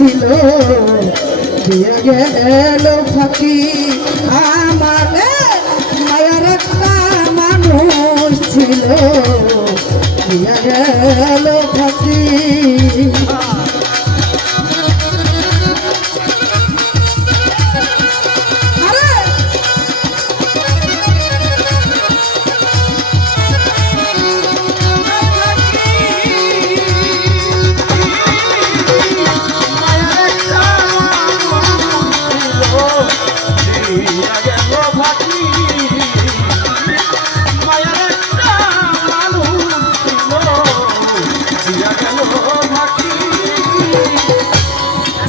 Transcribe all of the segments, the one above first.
ছিল দিয়া গেল ফাঁকি আমার মায়ার একটা মানুষ ছিল। দিয়া গেল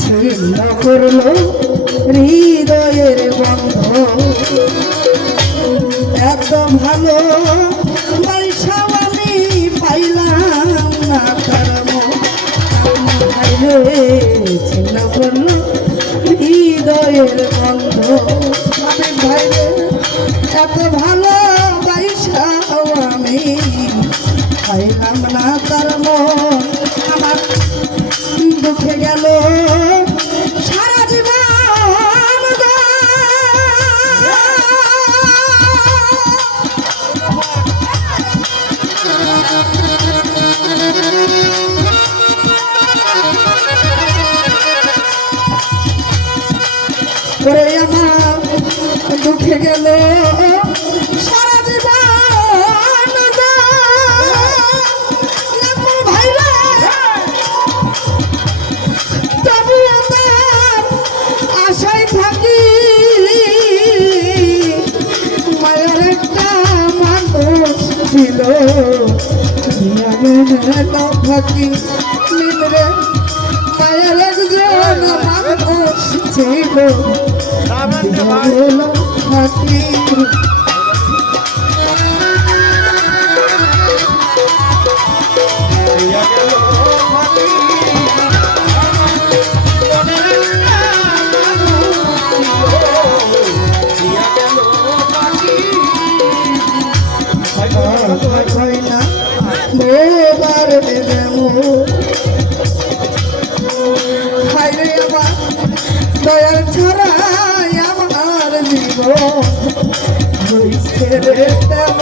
ছিন্ন হৃদয়ের বন্ধ এত ভালো আমি পাইলাম না ভাইরে ছিন্ন করল হৃদয়ের এত ভালো পয়সাও আমি। পাইলাম না তার মন, আমার দুঃখে গেল। সারা জীবন। ওরে আমার দুঃখে গেল। ছিল। থাকি নিমরে মায়ের একজন মানুষ ছিল। থাকি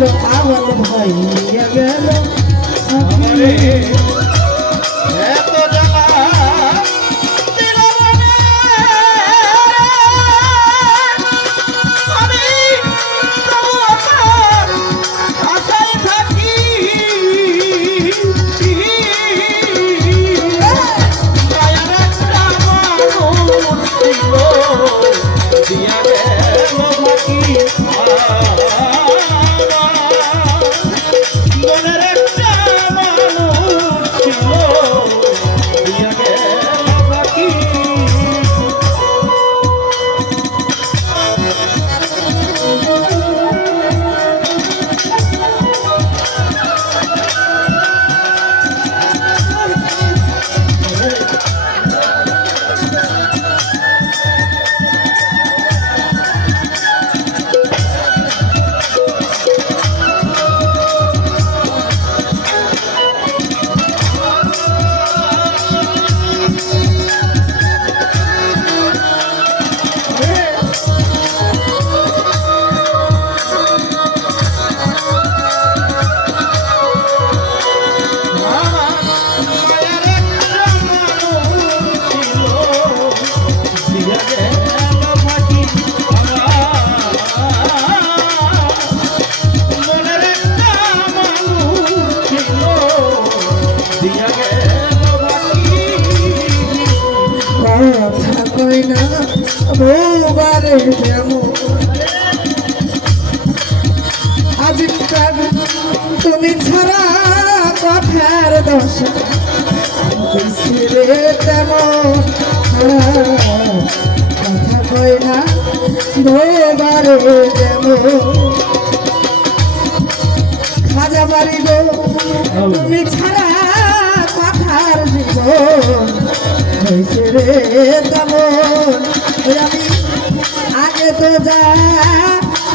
মানুষ আমার ভাই দিয়ে গেল থাকি। আজকাল তুমি ছাড়া কথার দশা রে তেমন কথা কয় খাজা বাড়ি তুমি ছাড়া কথার জীবন রে তেমন। আগে তো যা।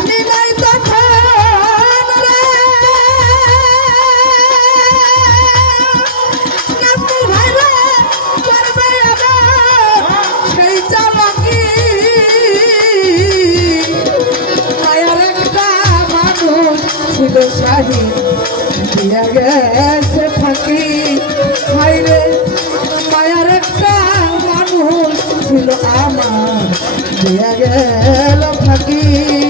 নিলাই তখন রে। নামুল ভাই রে করবে আবার সেই চালাকি। মায়ার একটা মানুষ ছিল শাহী দিয়া গেছে ছিল আমার। দিয়া গেল ফাঁকি।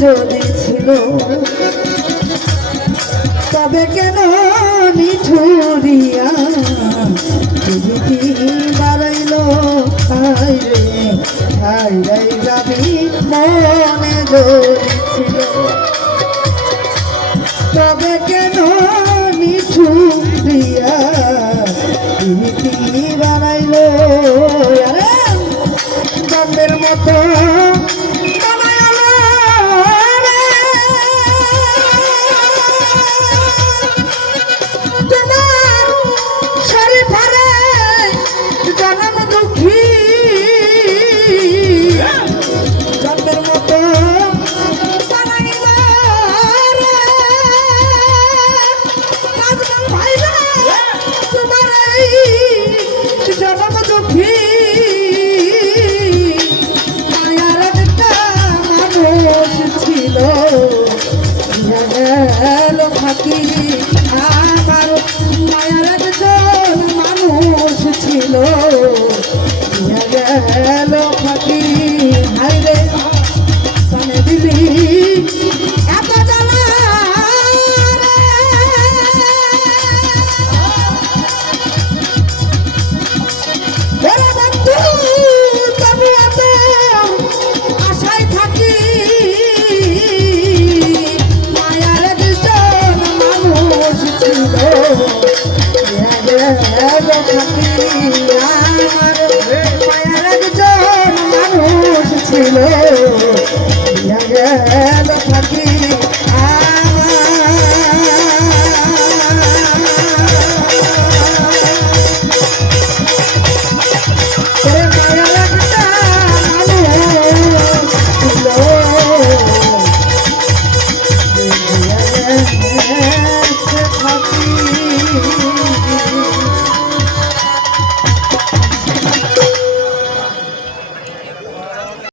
যদি তবে কেন নিঠুরিয়া বাড়াইল হাইরে ছাইরাই যাবি মনে যদি ছিল। তবে কেন নিঠুরিয়া বাড়াইল জন্মের মতো গেল ফাঁকি থাকি